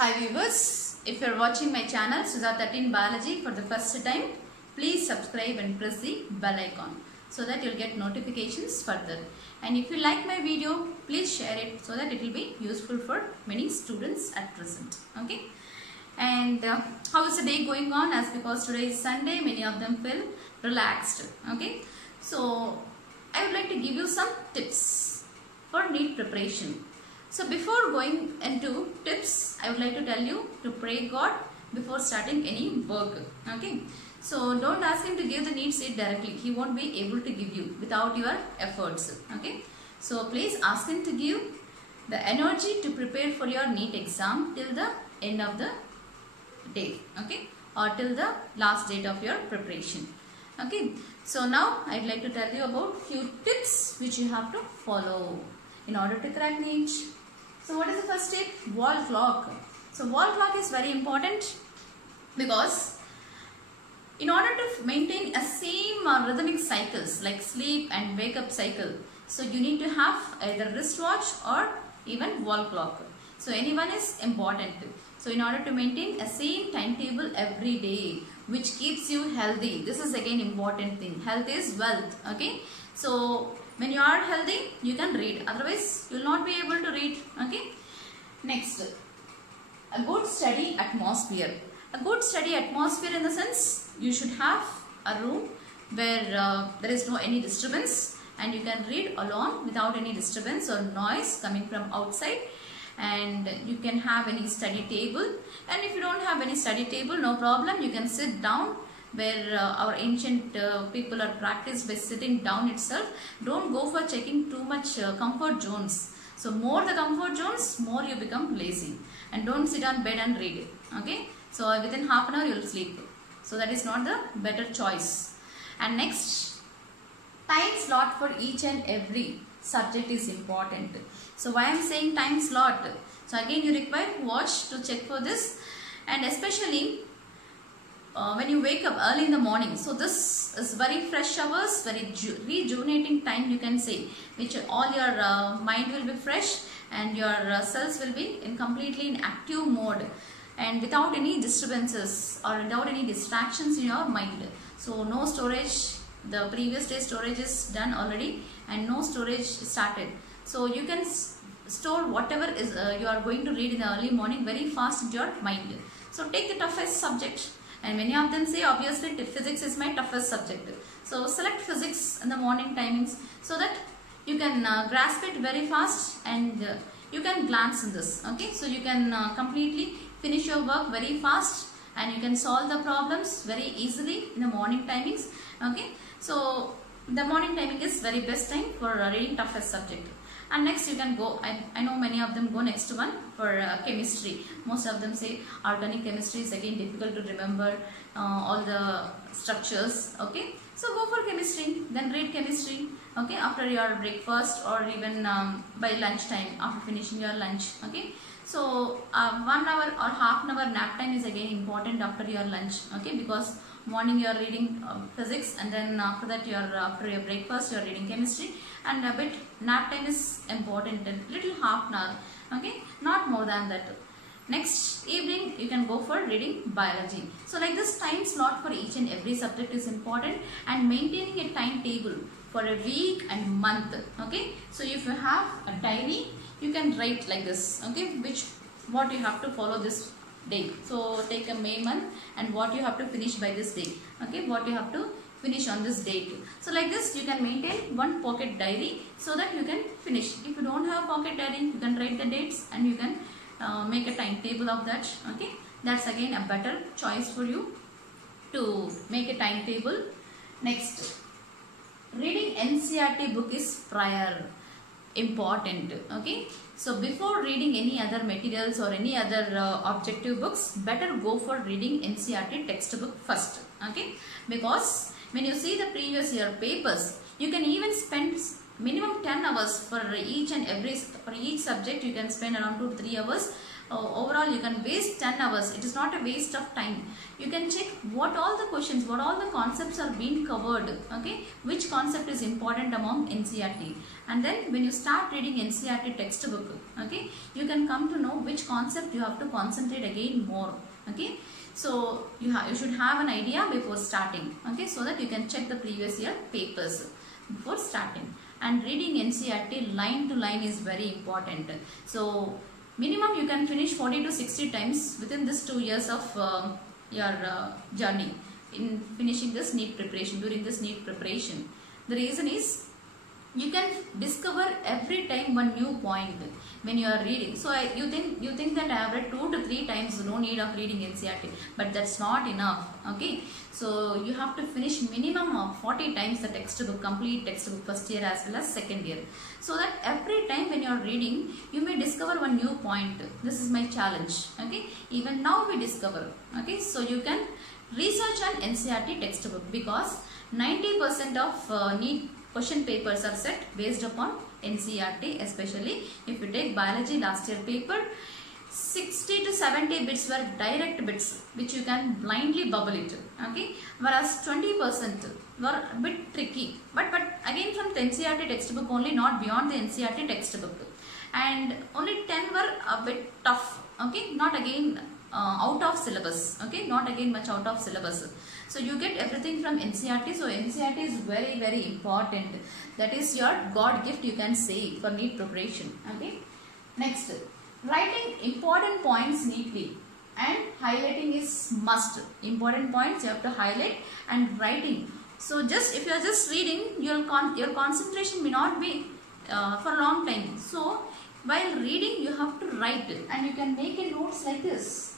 Hi viewers, if you are watching my channel Sudha 13 Biology for the first time, please subscribe and press the bell icon so that you will get notifications further. And if you like my video, please share it so that it will be useful for many students at present. Okay. And how is the day going on? As because today is Sunday, many of them feel relaxed. Okay. So I would like to give you some tips for NEET preparation. So before going into tips, I would like to tell you to pray God before starting any work. Okay. So don't ask him to give the NEET seat directly. He won't be able to give you without your efforts. Okay. So please ask him to give the energy to prepare for your NEET exam till the end of the day. Okay. Or till the last date of your preparation. Okay. So now I'd like to tell you about few tips which you have to follow in order to crack NEET. So what is the first tip? Wall clock. So wall clock is very important because in order to maintain a same rhythmic cycles like sleep and wake up cycle, so you need to have either wristwatch or even wall clock. So anyone is important. So in order to maintain a same timetable every day which keeps you healthy, this is again important thing. Health is wealth. Okay. So when you are healthy, you can read. Otherwise, you will not be able to read. Okay. Next, a good study atmosphere. A good study atmosphere in the sense, you should have a room where there is no any disturbance and you can read alone without any disturbance or noise coming from outside. And you can have any study table. And if you don't have any study table, no problem. You can sit down where our ancient people are practiced by sitting down itself. Don't go for checking too much comfort zones. So more the comfort zones, more you become lazy. And don't sit on bed and read it. Okay. So within half an hour you will sleep. So that is not the better choice. And next, time slot for each and every subject is important. So why I am saying time slot? So again you require watch to check for this. And especially when you wake up early in the morning, so this is very fresh hours, very rejuvenating time you can say, which all your mind will be fresh and your cells will be completely in active mode and without any disturbances or without any distractions in your mind. So no storage, the previous day storage is done already and no storage started. So you can store whatever is you are going to read in the early morning very fast in your mind. So take the toughest subject. And many of them say obviously physics is my toughest subject. So select physics in the morning timings so that you can grasp it very fast and you can glance in this. Okay, so you can completely finish your work very fast and you can solve the problems very easily in the morning timings. Okay, so the morning timing is very best time for reading toughest subject. And next you can go, I know many of them go next one for chemistry. Most of them say organic chemistry is again difficult to remember all the structures. Okay, so go for chemistry, then read chemistry. Okay, after your breakfast or even by lunchtime after finishing your lunch. Okay, so 1 hour or half an hour nap time is again important after your lunch. Okay, because morning you are reading physics and then after that after your breakfast you are reading chemistry, and a bit nap time is important, a little half an hour. Okay, not more than that. Next evening you can go for reading biology. So like this, time slot for each and every subject is important and maintaining a timetable for a week and month. Okay, so if you have a diary, you can write like this. Okay, what you have to follow this day. So take a May month and what you have to finish by this day. Okay, what you have to finish on this date. So like this you can maintain one pocket diary so that you can finish. If you don't have pocket diary, you can write the dates and you can make a timetable of that. Okay, that's again a better choice for you to make a timetable. Next, reading NCERT book is prior important. Okay, so before reading any other materials or any other objective books, better go for reading NCERT textbook first. Okay, because when you see the previous year papers, you can even spend minimum 10 hours for each subject. You can spend around 2 to 3 hours. Overall you can waste 10 hours. It is not a waste of time. You can check what all the questions, what all the concepts are being covered, okay, which concept is important among NCERT, and then when you start reading NCERT textbook, okay, you can come to know which concept you have to concentrate again more, okay. So you should have an idea before starting, okay, so that you can check the previous year papers before starting. And reading NCERT line to line is very important. So minimum you can finish 40 to 60 times within this 2 years of your journey in finishing this NEET preparation, during this NEET preparation. The reason is you can discover every time one new point when you are reading. So you think that I have read 2 to 3 times, no need of reading NCERT, but that's not enough, okay. So you have to finish minimum of 40 times the textbook, complete textbook, first year as well as second year, so that every time when you are reading you may discover one new point. This is my challenge, okay. Even now we discover, okay. So you can research on NCERT textbook, because 90% of NEET question papers are set based upon NCERT. Especially if you take biology last year paper, 60 to 70 bits were direct bits which you can blindly bubble it, okay, whereas 20% were a bit tricky, but again from the NCERT textbook only, not beyond the NCERT textbook, and only 10 were a bit tough, okay, not again out of syllabus, okay, not again much out of syllabus. So you get everything from NCERT. So NCERT is very, very important. That is your God gift, you can say, for NEET preparation, okay. Next, writing important points neatly and highlighting is must. Important points you have to highlight, and writing. So just if you are just reading, your concentration may not be for a long time. So while reading you have to write, and you can make a notes like this,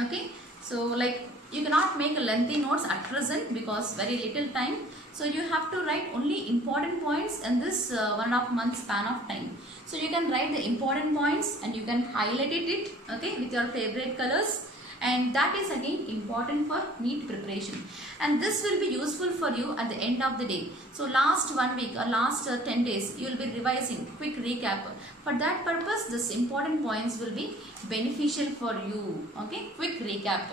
okay. So like you cannot make a lengthy notes at present because very little time. So you have to write only important points in this 1.5 month span of time. So you can write the important points and you can highlight it, okay, with your favorite colors, and that is again important for NEET preparation, and this will be useful for you at the end of the day. So last 1 week or last 10 days you will be revising, quick recap. For that purpose this important points will be beneficial for you, okay, quick recap.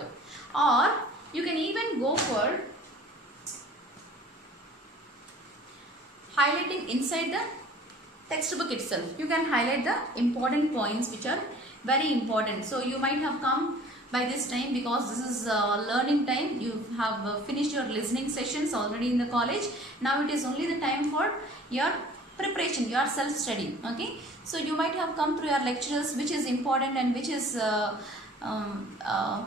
Or you can even go for highlighting inside the textbook itself. You can highlight the important points which are very important. So you might have come by this time because this is learning time. You have finished your listening sessions already in the college. Now it is only the time for your preparation, your self-study, okay. So you might have come through your lectures, which is important and which is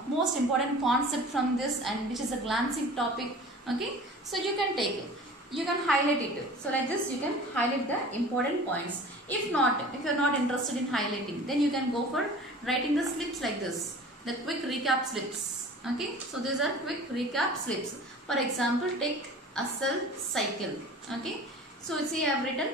most important concept from this, and which is a glancing topic, okay. So you can take it, you can highlight it. So like this you can highlight the important points. If you are not interested in highlighting, then you can go for writing the slips like this, the quick recap slips, okay. So these are quick recap slips. For example, take a cell cycle, okay. So see, I have written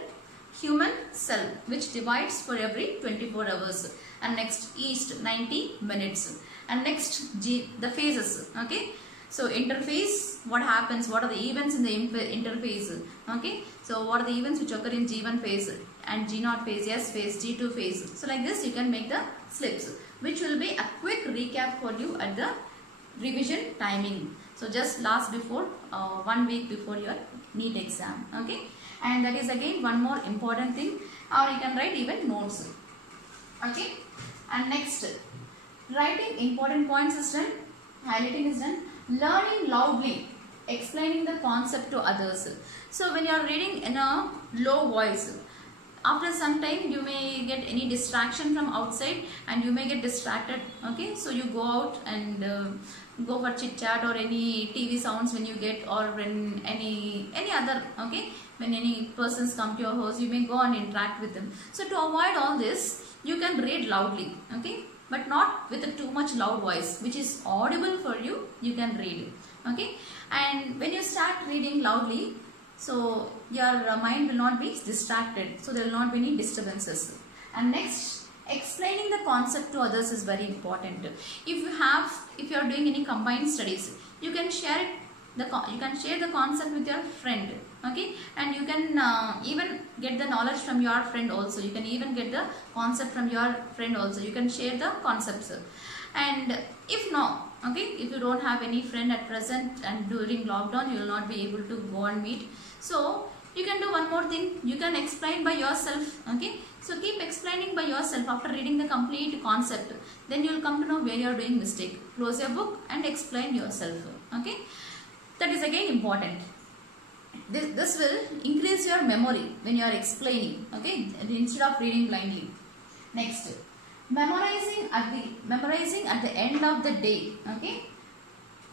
human cell which divides for every 24 hours, and next yeast 90 minutes, and next the phases, okay. So interphase, what happens, what are the events in the interphase, okay. So what are the events which occur in G1 phase and G0 phase, S phase, G2 phase. So like this you can make the slips, which will be a quick recap for you at the revision timing. So just last before 1 week before your NEET exam, okay. And that is again one more important thing. Or you can write even notes, okay. And next, writing important points is done, highlighting is done, learning loudly, explaining the concept to others. So when you are reading in a low voice, after some time you may get any distraction from outside and you may get distracted, okay. So you go out and go for chit chat or any TV sounds when you get, or when any other, okay, when any persons come to your house, you may go and interact with them. So to avoid all this, you can read loudly, okay, but not with a too much loud voice, which is audible for you. You can read, okay. And when you start reading loudly, so your mind will not be distracted, so there will not be any disturbances. And next, explaining the concept to others is very important. If you are doing any combined studies, you can share the concept with your friend, Okay, and you can even get the knowledge from your friend also. You can even get the concept from your friend also. You can share the concepts. And if not, okay, if you don't have any friend at present and during lockdown you will not be able to go and meet, so you can do one more thing. You can explain by yourself. Okay, so keep explaining by yourself after reading the complete concept. Then you will come to know where you are doing mistake. Close your book and explain yourself. Okay, that is again important. This will increase your memory when you are explaining. Okay, instead of reading blindly. Next, memorizing at the end of the day. Okay,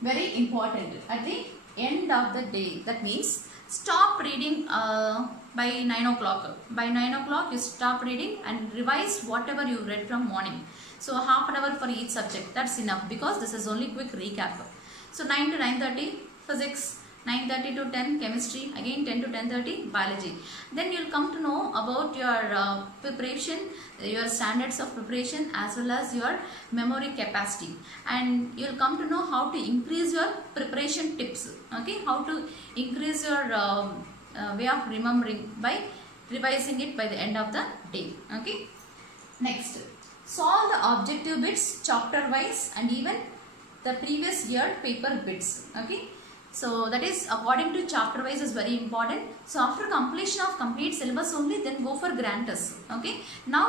very important. At the end of the day, that means stop reading by 9 o'clock. By 9 o'clock you stop reading and revise whatever you read from morning. So half an hour for each subject, that's enough, because this is only quick recap. So 9 to 9:30 physics, 9:30 to 10 chemistry, again 10 to 10:30 biology. Then you will come to know about your preparation, your standards of preparation, as well as your memory capacity, and you will come to know how to increase your preparation tips. Okay, how to increase your way of remembering by revising it by the end of the day. Okay, next, solve the objective bits chapter wise and even the previous year paper bits. Okay, so that is according to chapter wise is very important. So after completion of complete syllabus only, then go for grand test. Okay, now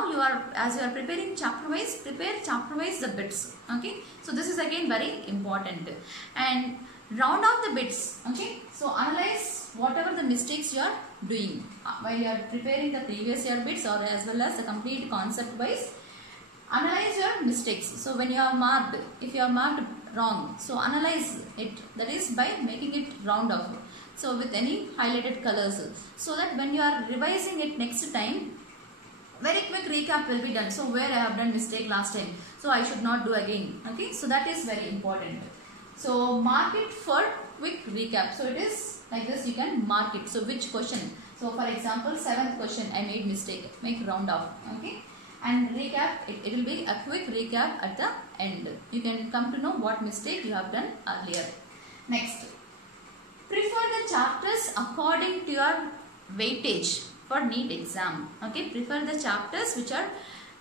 as you are preparing chapter wise, prepare chapter wise the bits. Okay, so this is again very important. And round off the bits. Okay, so analyze whatever the mistakes you are doing while you are preparing the previous year bits, or as well as the complete concept wise. Analyze your mistakes. So when you are marked, if you are marked wrong, so analyze it, that is by making it round off, so with any highlighted colors, so that when you are revising it next time, very quick recap will be done. So where I have done mistake last time, so I should not do again. Okay, so that is very important. So mark it for quick recap. So it is like this, you can mark it. So which question, so for example 7th question I made mistake, make round off. Okay, and recap, it will be a quick recap at the end. You can come to know what mistake you have done earlier. Next, prefer the chapters according to your weightage for NEET exam. Okay, prefer the chapters which are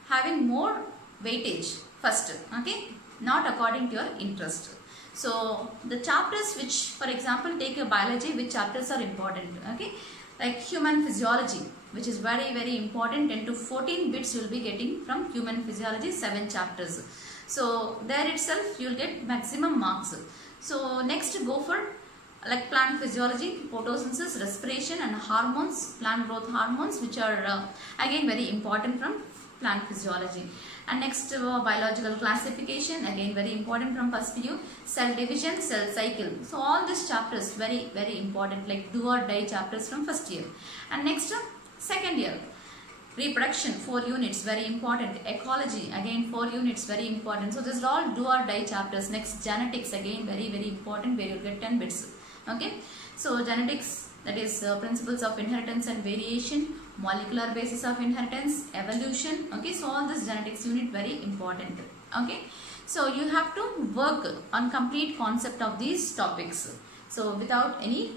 having more weightage first. Okay, not according to your interest. So the chapters which, for example, take a biology, which chapters are important. Okay, like human physiology, which is very very important. 10 to 14 bits you will be getting from human physiology, 7 chapters. So there itself you will get maximum marks. So next, go for like plant physiology, photosynthesis, respiration and hormones, plant growth hormones, which are again very important from plant physiology. And next, biological classification, again very important from first PU, cell division, cell cycle. So all these chapters very very important, like do or die chapters from first year. And next, second year, reproduction, 4 units, very important. Ecology, again 4 units, very important. So this is all do or die chapters. Next, genetics, again very very important, where you get 10 bits. Okay, so genetics, that is principles of inheritance and variation, molecular basis of inheritance, evolution. Okay, so all this genetics unit very important. Okay, so you have to work on complete concept of these topics, so without any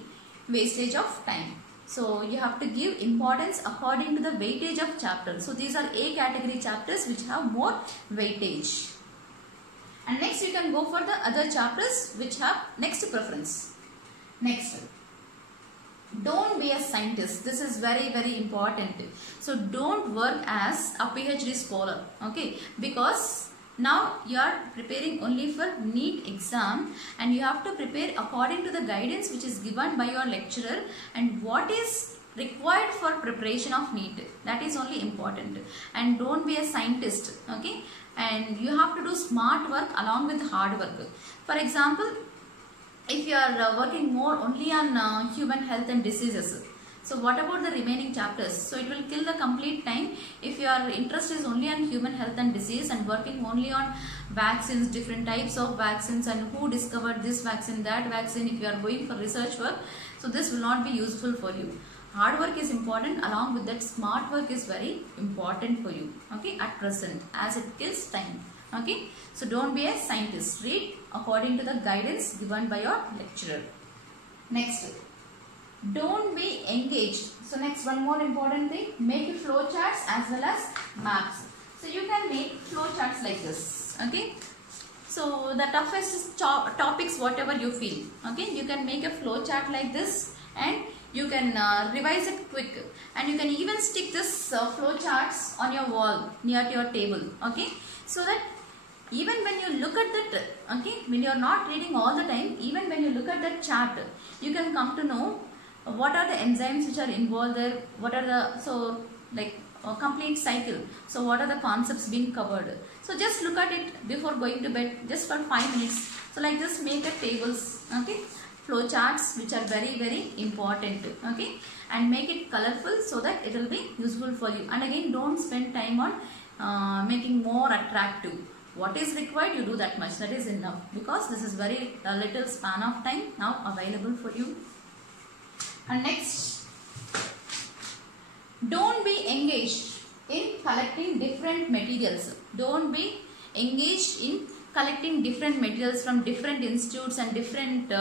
wastage of time. So you have to give importance according to the weightage of chapters. So these are A category chapters which have more weightage. And next you can go for the other chapters which have next preference. Next, don't be a scientist. This is very very important. So don't work as a PhD scholar. Okay, because now you are preparing only for NEET exam, and you have to prepare according to the guidance which is given by your lecturer and what is required for preparation of NEET. That is only important. And don't be a scientist. Okay, and you have to do smart work along with hard work. For example, if you are working more only on human health and diseases, so what about the remaining chapters? So it will kill the complete time. If your interest is only on human health and disease and working only on vaccines, different types of vaccines, and who discovered this vaccine, that vaccine, if you are going for research work, so this will not be useful for you. Hard work is important, along with that smart work is very important for you. Okay, at present, as it kills time. Okay, so don't be a scientist. Read according to the guidance given by your lecturer. Next, don't be engaged. So next, one more important thing, make flow charts as well as maps. So you can make flow charts like this. Okay. So the toughest topics, whatever you feel. Okay. You can make a flow chart like this, and you can revise it quick, and you can even stick this flow charts on your wall near to your table. Okay. So that even when you look at that, okay, when you are not reading all the time, even when you look at that chart, you can come to know what are the enzymes which are involved there, what are the, so like a complete cycle, so what are the concepts being covered. So just look at it before going to bed, just for 5 minutes. So like this, make a tables, okay, flow charts which are very, very important, okay, and make it colorful so that it will be useful for you. And again, don't spend time on making more attractive. What is required, you do that much, that is enough, because this is very little span of time now available for you. And next, don't be engaged in collecting different materials. Don't be engaged in collecting different materials from different institutes and different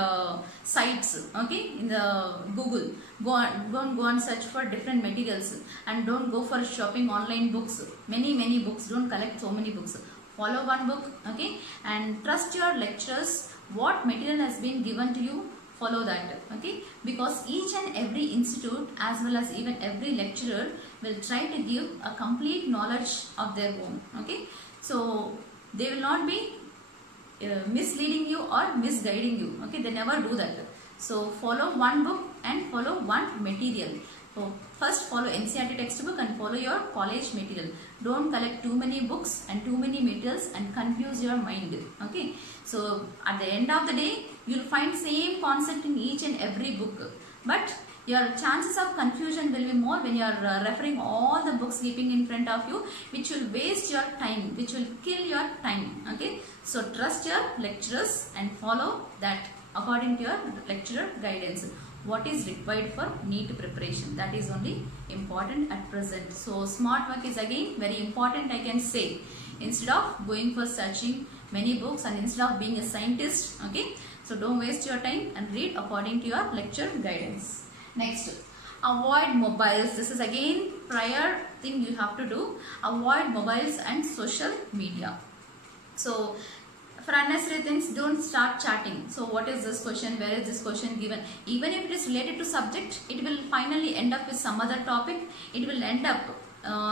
sites, okay, in the Google. Go and search for different materials, and don't go for shopping online books, many books. Don't collect so many books. Follow one book, okay, and trust your lecturers. What material has been given to you, follow that, okay, because each and every institute as well as even every lecturer will try to give a complete knowledge of their own, okay. So they will not be misleading you or misguiding you, okay. They never do that. So follow one book and follow one material. So first follow NCERT textbook and follow your college material. Don't collect too many books and too many materials and confuse your mind, okay. So at the end of the day, you will find same concept in each and every book, but your chances of confusion will be more when you are referring all the books keeping in front of you, which will waste your time, which will kill your time, okay. So trust your lecturers and follow that according to your lecturer guidance. What is required for NEET preparation, that is only important at present. So smart work is again very important, I can say, instead of going for searching many books and instead of being a scientist, okay. So don't waste your time and read according to your lecture guidance. Next, avoid mobiles. This is again prior thing you have to do. Avoid mobiles and social media. So for unnecessary things, don't start chatting. So what is this question, where is this question given? Even if it is related to subject, it will finally end up with some other topic. It will end up,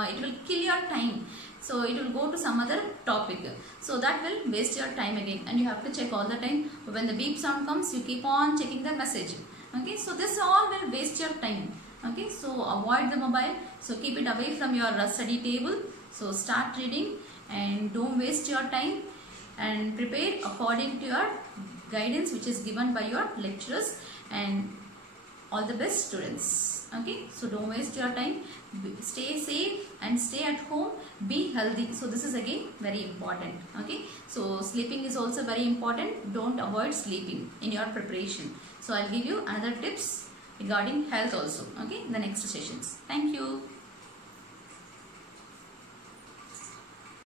it will kill your time. So it will go to some other topic. So that will waste your time again, and you have to check all the time. When the beep sound comes, you keep on checking the message. Okay, so this all will waste your time. Okay, so avoid the mobile. So keep it away from your study table. So start reading and don't waste your time, and prepare according to your guidance which is given by your lecturers. And all the best, students. Okay, so don't waste your time, stay safe and stay at home, be healthy. So this is again very important, okay. So sleeping is also very important. Don't avoid sleeping in your preparation. So I'll give you another tips regarding health also, okay, in the next sessions. Thank you.